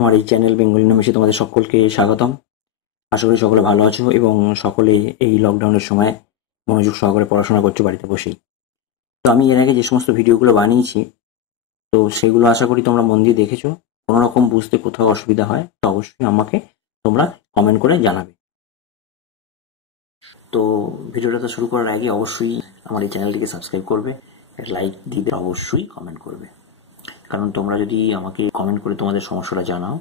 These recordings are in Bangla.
আমার এই চ্যানেল বেঙ্গলি নিমেষে তোমাদের সকলকে স্বাগতম। আশা করি সকলে ভালো আছো এবং সকলে এই লকডাউনের সময় মনোযোগ সহকারে পড়াশোনা করছো বাড়িতে বসেই। তো আমি এর আগে যে সমস্ত ভিডিওগুলো বানিয়েছি তো সেগুলো আশা করি তোমরা মন দিয়ে দেখেছো। কোনো রকম বুঝতে কোথাও অসুবিধা হয় তো অবশ্যই আমাকে তোমরা কমেন্ট করে জানাবে। তো ভিডিওটা শুরু করার আগে অবশ্যই আমার এই চ্যানেলটিকে সাবস্ক্রাইব করবে, লাইক দিবে, অবশ্যই কমেন্ট করবে। কারণ তোমরা যদি আমাকে কমেন্ট করে তোমাদের সমস্যাটা জানাও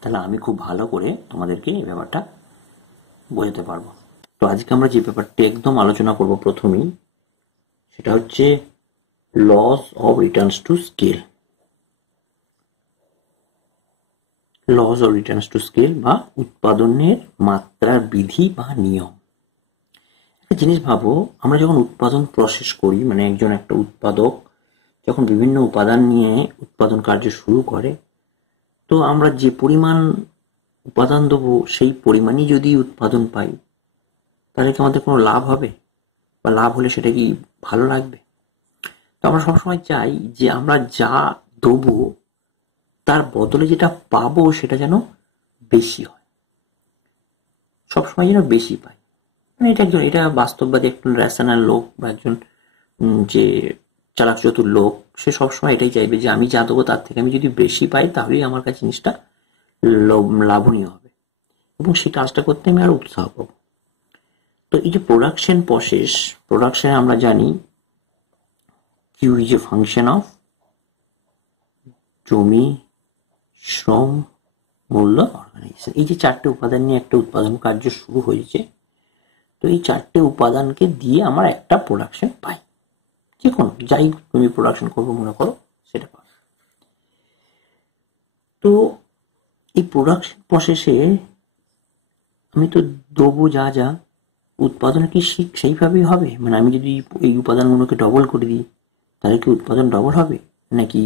তাহলে আমি খুব ভালো করে তোমাদেরকে এই ব্যাপারটা বোঝাতে পারবো। তো আজকে আমরা যে ব্যাপারটি একদম আলোচনা করব প্রথমেই, সেটা হচ্ছে loss of returns to scale. Loss of returns to scale বা উৎপাদনের মাত্রার বিধি বা নিয়ম। একটা জিনিস ভাবো, আমরা যখন উৎপাদন প্রসেস করি, মানে একটা উৎপাদক যখন বিভিন্ন উপাদান নিয়ে উৎপাদন কার্য শুরু করে, তো আমরা যে পরিমাণ উপাদান দেবো সেই পরিমাণই যদি উৎপাদন পাই তাহলে কি আমাদের কোনো লাভ হবে? বা লাভ হলে সেটা কি ভালো লাগবে? তো আমরা সবসময় চাই যে আমরা যা দেবো তার বদলে যেটা পাবো সেটা যেন বেশি হয়, সবসময় যেন বেশি পাই। মানে এটা বাস্তববাদী একজন রেশনাল লোক বা একজন যে চালাক চতুর লোক, সে সবসময় এটাই চাইবে যে আমি যা দেবো তার থেকে আমি যদি বেশি পাই তাহলেই আমার কাছে জিনিসটা লাভনীয় হবে এবং সেই কাজটা করতে আমি আরো উৎসাহ পাবো। তো এই যে প্রোডাকশন প্রসেস, প্রোডাকশনে আমরা জানি Q is a function of জমি, শ্রম, মূল্য, অর্গানাইজেশন। এই যে চারটে উপাদান নিয়ে একটা উৎপাদন কার্য শুরু হয়েছে, তো এই চারটে উপাদানকে দিয়ে আমরা একটা প্রোডাকশন পাই। যে কোনো যাই তুমি প্রোডাকশন করবো মনে করো সেটা পাবে। তো এই প্রোডাকশন প্রসেসে আমি তো দেবো যা যা, উৎপাদন কি সেইভাবেই হবে? মানে আমি যদি এই উপাদানগুলোকে ডবল করে দিই তাহলে কি উৎপাদন ডবল হবে, নাকি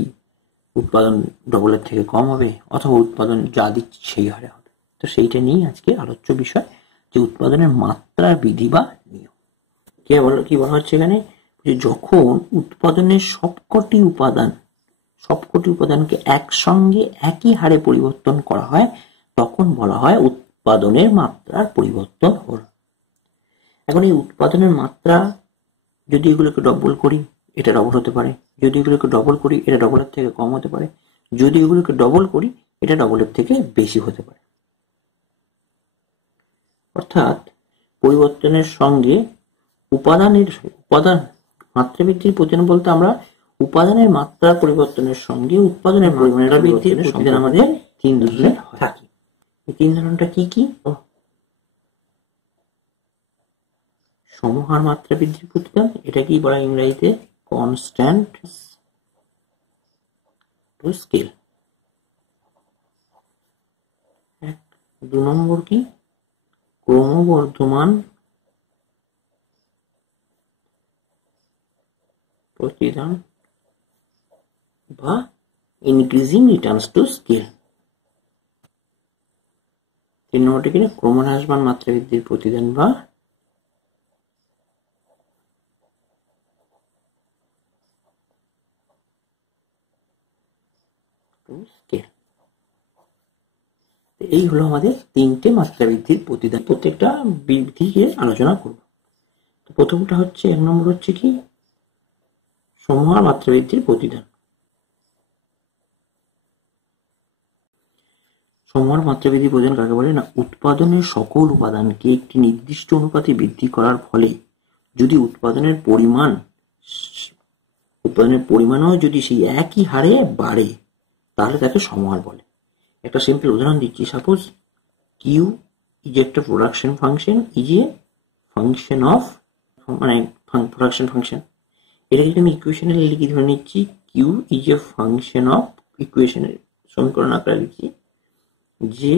উৎপাদন ডবলের থেকে কম হবে, অথবা উৎপাদন যা দিচ্ছি সেই হারে হবে? তো সেইটা নিয়ে আজকে আলোচ্য বিষয়, যে উৎপাদনের মাত্রার বিধি বা নিয়ম। কি বলা হচ্ছে এখানে, যে যখন উৎপাদনের সবকটি উপাদানকে একসঙ্গে একই হারে পরিবর্তন করা হয় তখন বলা হয় উৎপাদনের মাত্রার পরিবর্তন হল। এখন এই উৎপাদনের মাত্রা যদি এগুলোকে ডবল করি এটা ডবল হতে পারে, যদি এগুলোকে ডবল করি এটা ডবলের থেকে কম হতে পারে, যদি এগুলোকে ডবল করি এটা ডবলের থেকে বেশি হতে পারে। অর্থাৎ পরিবর্তনের সঙ্গে উপাদান মাত্রা বৃদ্ধির প্রতিদান বলতে আমরা উপাদানের মাত্রা পরিবর্তনের সঙ্গে উৎপাদনের পরিমাণের বৃদ্ধির প্রতিদান আমাদের তিন ধরনের থাকে। এই তিন ধরনটা কি কি? সমহার মাত্রা বৃদ্ধির প্রতিদান, এটা কি বলা ইংরেজিতে কনস্ট্যান্ট টু স্কেল। দু নম্বর কি ক্রমবর্ধমান প্রতিদান বা ইনক্রিজিং রিটার্নস টু স্কেল। তিন নম্বরটি কি ক্রমহ্রাসমান মাত্রা বৃদ্ধির প্রতিদান বা স্কেল। এই হলো আমাদের তিনটে মাত্রা বৃদ্ধির প্রতিদান। প্রত্যেকটা বৃদ্ধিকে আলোচনা করব। তো প্রথমটা হচ্ছে, এক নম্বর হচ্ছে কি সমহার মাত্রা বৃদ্ধির প্রতিদান। সমহার মাত্রা বৃদ্ধির প্রতিদান কাকে বলে না, উৎপাদনের সকল উপাদানকে একটি নির্দিষ্ট অনুপাতে বৃদ্ধি করার ফলে যদি উৎপাদনের পরিমাণও যদি সেই একই হারে বাড়ে তাহলে তাকে সমহার বলে। একটা সিম্পল উদাহরণ দিচ্ছি, সাপোজ কিউ ইজ একটা production function, is a function of production function. এটাকে আমি ইকুয়েশনে লিখে ধরে নিচ্ছি Q is a function of, ইকুয়েশনের সমীকরণ আকারে লিখছি যে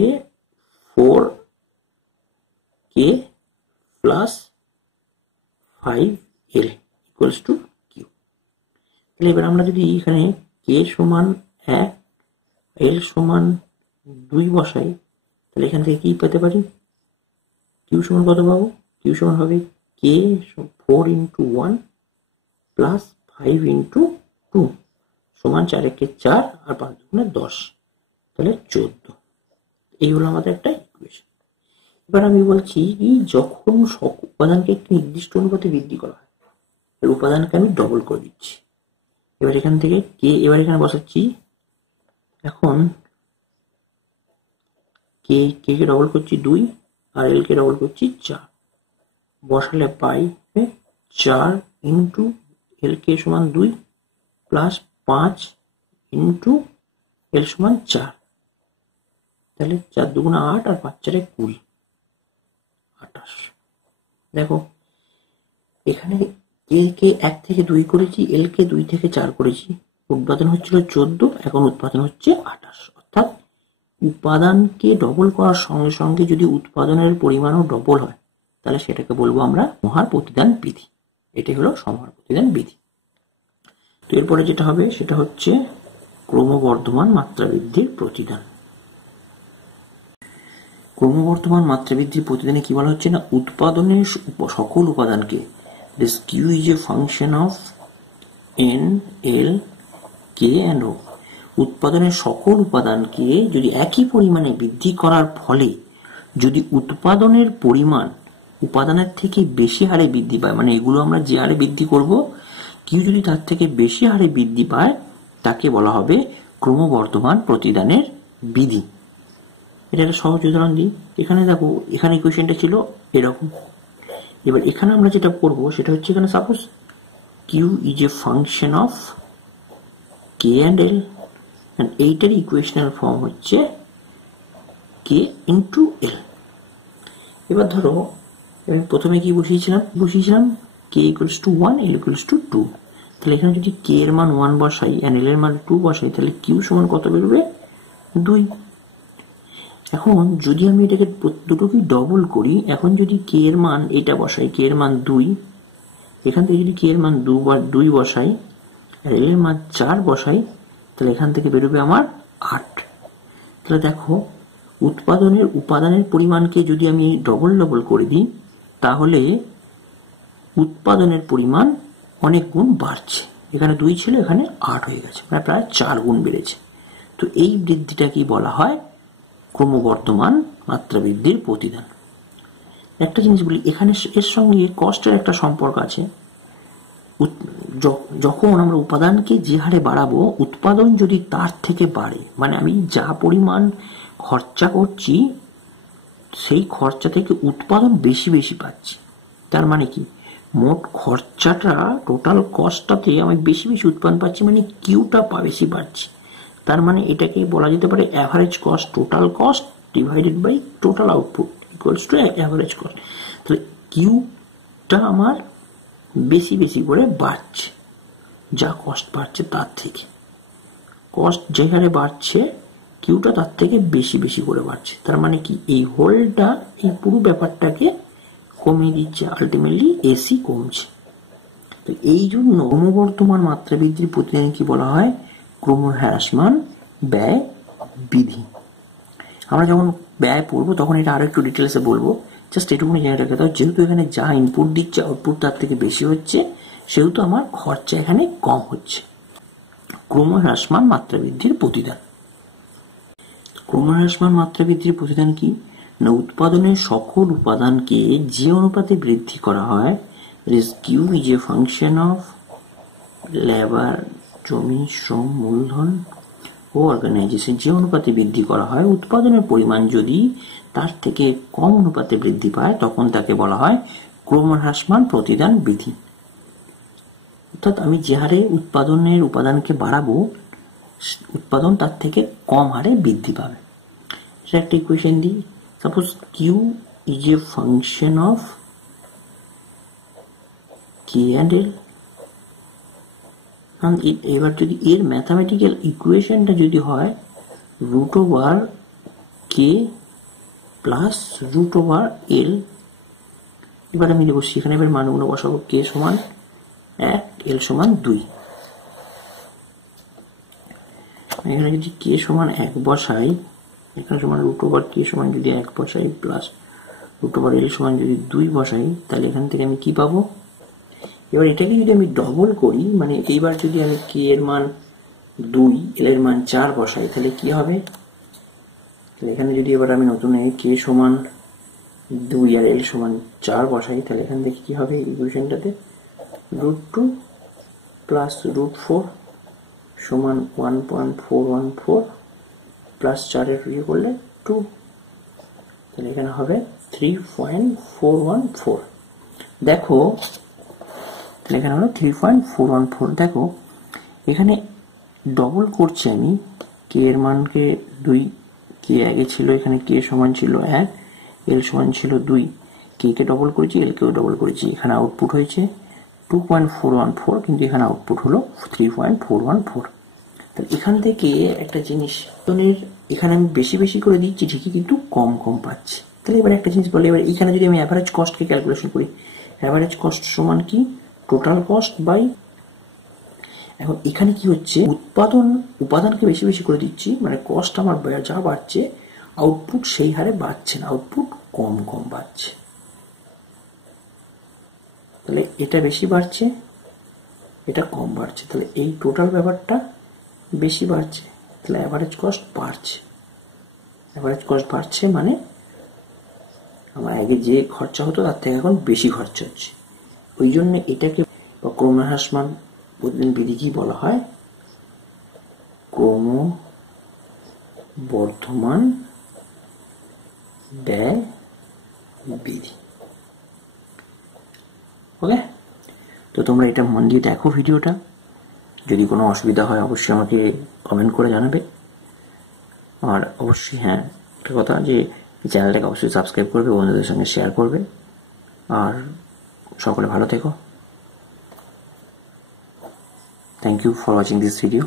4k plus 5l equals to Q. তাহলে এবার আমরা যদি এখানে কে সমান 1, এল সমান 2 বসাই তাহলে এখান থেকে কি পেতে পারি, কিউ সমান কত পাবো? কিউ সমান হবে কে 4 into 1 প্লাস 5 into 2 সমান 4 একে 4 আর 5 দুগুণে 10, তাহলে 14। এই হলো আমাদের একটা ইকুয়েশন। এবার আমি বলছি যখন উপাদানকে একটি নির্দিষ্ট অনুপাতে বৃদ্ধি করা হয়, উপাদানকে আমি ডবল করে দিচ্ছি। এবার এখান থেকে কে এবার এখানে বসাচ্ছি, এখন কে কে ডবল করছি 2 আর এল কে ডবল করছি 4, বসালে পাই 4 ইন্টু এল কে সমান 2 প্লাস 5 ইন্টু এল সমান 4, তাহলে 4 দুগুণা 8 আর 5 4 20, 28। দেখো এখানে এল কে 1 থেকে 2 করেছি, এল কে 2 থেকে 4 করেছি, উৎপাদন হচ্ছিল 14, এখন উৎপাদন হচ্ছে 28। অর্থাৎ উপাদানকে ডবল করার সঙ্গে সঙ্গে যদি উৎপাদনের পরিমাণও ডবল হয় তাহলে সেটাকে বলবো আমরা সমহার প্রতিদান বিধি। এটাই হলো সমহার প্রতিদান বিধি। তো এরপরে যেটা হবে সেটা হচ্ছে ক্রমবর্ধমান মাত্রা বৃদ্ধির প্রতিদান। ক্রমবর্ধমান মাত্রা বৃদ্ধির প্রতিদানে কি বলা হচ্ছে না, উৎপাদনের সকল উপাদানকে, this Q is a function of N, L, K and O, উৎপাদনের সকল উপাদানকে যদি একই পরিমাণে বৃদ্ধি করার ফলে যদি উৎপাদনের পরিমাণ উপাদানের থেকে বেশি হারে বৃদ্ধি পায়, মানে এগুলো আমরা যে হারে বৃদ্ধি করব কিউ যদি তার থেকে বেশি হারে বৃদ্ধি পায় তাকে বলা হবে ক্রমবর্ধমান প্রতিদানের বিধি। এটা একটা সহজ উদাহরণ দিই। এখানে দেখো এখানে ইকুয়েশনটা ছিল এরকম, এবার এখানে আমরা যেটা করব সেটা হচ্ছে এখানে suppose Q is a function of K and L, এইটার ইকুয়েশনাল ফর্ম হচ্ছে কে ইন্টু এল। এবার ধরো আমি প্রথমে কি বসিয়েছিলাম K equals to 1, L equals to 2, তাহলে এখানে যদি কে এর মান 1 বসাই আর এল এর মান 2 বসাই তাহলে কিউ সমান কত বেরোবে 2। এখন যদি আমি এটাকে দুটোকে ডবল করি, এখন যদি কে এর মান এটা বসাই, কে এর মান 2, এখান থেকে যদি কে এর মান 2 বসাই আর এল এর মান 4 বসাই তাহলে এখান থেকে বেরোবে আমার 8। তাহলে দেখো উপাদানের পরিমাণকে যদি আমি ডবল করে দিই তাহলে উৎপাদনের পরিমাণ অনেক গুণ বাড়ছে। এখানে 2 ছিল, এখানে 8 হয়ে গেছে, মানে প্রায় 4 গুণ বেড়েছে। তো এই বৃদ্ধিটাকেই বলা হয় ক্রমবর্ধমান মাত্রা বৃদ্ধির প্রতিদান। একটা জিনিস বলি, এখানে এর সঙ্গে কষ্টের একটা সম্পর্ক আছে। যখন আমরা উপাদানকে যে হারে বাড়াবো উৎপাদন যদি তার থেকে বাড়ে, মানে আমি যা পরিমাণ খরচা করছি সেই খরচা থেকে উৎপাদন বেশি পাচ্ছি, তার মানে কি মোট খরচাটা টোটাল কস্টটাতে আমি বেশি উৎপাদন পাচ্ছি, মানে কিউটা বেশি পাচ্ছি। তার মানে এটাকে বলা যেতে পারে average cost, total cost divided by total output equals to average cost. তাহলে কিউটা আমার বেশি করে বাড়ছে, যা কস্ট বাড়ছে তার থেকে। কস্ট যে হারে বাড়ছে কিউটা তার থেকে বেশি করে বাড়ছে, তার মানে কি এই হোলটা এই পুরো ব্যাপারটাকে কমিয়ে দিচ্ছে, আলটিমেটলি এসি কমছে। তো এই জন্য ক্রমবর্ধমান মাত্রা বৃদ্ধির প্রতিদান কি বলা হয়, ক্রমহ্রাসমান ব্যয় বিধি। আমরা যখন ব্যয় পড়বো তখন এটা আরো একটু ডিটেলসে বলবো, জাস্ট এটুকুনি জেনে রাখতে হবে যেহেতু এখানে যা ইনপুট দিচ্ছে আউটপুট তার থেকে বেশি হচ্ছে সেহেতু আমার খরচা এখানে কম হচ্ছে। ক্রমহ্রাসমান মাত্রা বৃদ্ধির প্রতিদান। ক্রমহ্রাসমান মাত্রা বৃদ্ধির প্রতিদান কি না, উৎপাদনের সকল উপাদানকে যে অনুপাতে বৃদ্ধি করা হয়, Q is a function of labour, জমি, শ্রম, মূলধন ও অর্গানাইজেশন, যে অনুপাতে বৃদ্ধি করা হয় উৎপাদনের পরিমাণ যদি তার থেকে কম অনুপাতে বৃদ্ধি পায় তখন তাকে বলা হয় ক্রমহ্রাসমান প্রতিদান বিধি। অর্থাৎ আমি যে হারে উৎপাদনের উপাদানকে বাড়াবো উৎপাদন তার থেকে কম হারে বৃদ্ধি পাবে। এটা একটা ইকুয়েশন দিই, suppose Q is a function of K and L. এবার যদি এর ম্যাথামেটিক্যাল ইকুয়েশনটা যদি হয় √k প্লাস √l, এবার আমি দেবো সেখানে এবার মানগুলো বসাবো, k সমান 1, l সমান 2। এখানে যদি k সমান 1 বসাই, এখানে সমান √k সমান যদি 1 বসাই প্লাস √l সমান যদি 2 বসাই তাহলে এখান থেকে আমি কি পাবো। এবার এটাকে যদি আমি ডবল করি, মানে এইবার যদি আমি k এর মান 2, l এর মান 4 বসাই তাহলে কি হবে, তাহলে এখানে যদি এবার আমি নতুন কে সমান 2 আর এল সমান 4 বসাই, তাহলে এখান থেকে কি হবে ইকুয়েশনটাতে √2 প্লাস √4 সমান 1.414 প্লাস 4 এর ইয়ে করলে 2, তাহলে এখানে হবে 3.414। দেখো এখানে হলো 3.414। দেখো এখানে ডবল করছি আমি কে এর মানকে 2, কে আগে ছিল এখানে কে সমান ছিল 1, এল সমান ছিল 2, কে ডবল করেছি, এল কেও ডবল করেছি, এখানে আউটপুট হয়েছে 2.414, কিন্তু এখানে আউটপুট হলো 3.414। তাহলে এখান থেকে একটা জিনিস এখানে আমি বেশি বেশি করে দিচ্ছি ঠিকই, কিন্তু কম কম পাচ্ছি। তাহলে এবার একটা জিনিস বলে, এবার এখানে যদি আমি অ্যাভারেজ কস্টকে ক্যালকুলেশন করি, অ্যাভারেজ কস্ট সমান কি টোটাল কস্ট বাই, এখন এখানে কি হচ্ছে উপাদানকে বেশি বেশি করে দিচ্ছি, মানে কস্ট আমার যা বাড়ছে আউটপুট সেই হারে বাড়ছে না, আউটপুট কম কম বাড়ছে। তাহলে এটা বেশি বাড়ছে, এটা কম বাড়ছে, তাহলে এই টোটাল ব্যাপারটা বেশি বাড়ছে, তাহলে অ্যাভারেজ কস্ট বাড়ছে। অ্যাভারেজ কস্ট বাড়ছে মানে আমার আগে যে খরচা হতো তার থেকে এখন বেশি খরচা হচ্ছে। ওই জন্য এটাকে ক্রমহ্রাসমান বিধি কি বলা হয়, ক্রমবর্ধমান ব্যয় বিধি। ওকে, তো তোমরা এটা মন দিয়ে দেখো ভিডিওটা। যদি কোনো অসুবিধা হয় অবশ্যই আমাকে কমেন্ট করে জানাবে। আর অবশ্যই হ্যাঁ একটা কথা, যে চ্যানেলটাকে অবশ্যই সাবস্ক্রাইব করবে, বন্ধুদের সঙ্গে শেয়ার করবে। আর সকলে ভালো থেকো। Thank you for watching this video.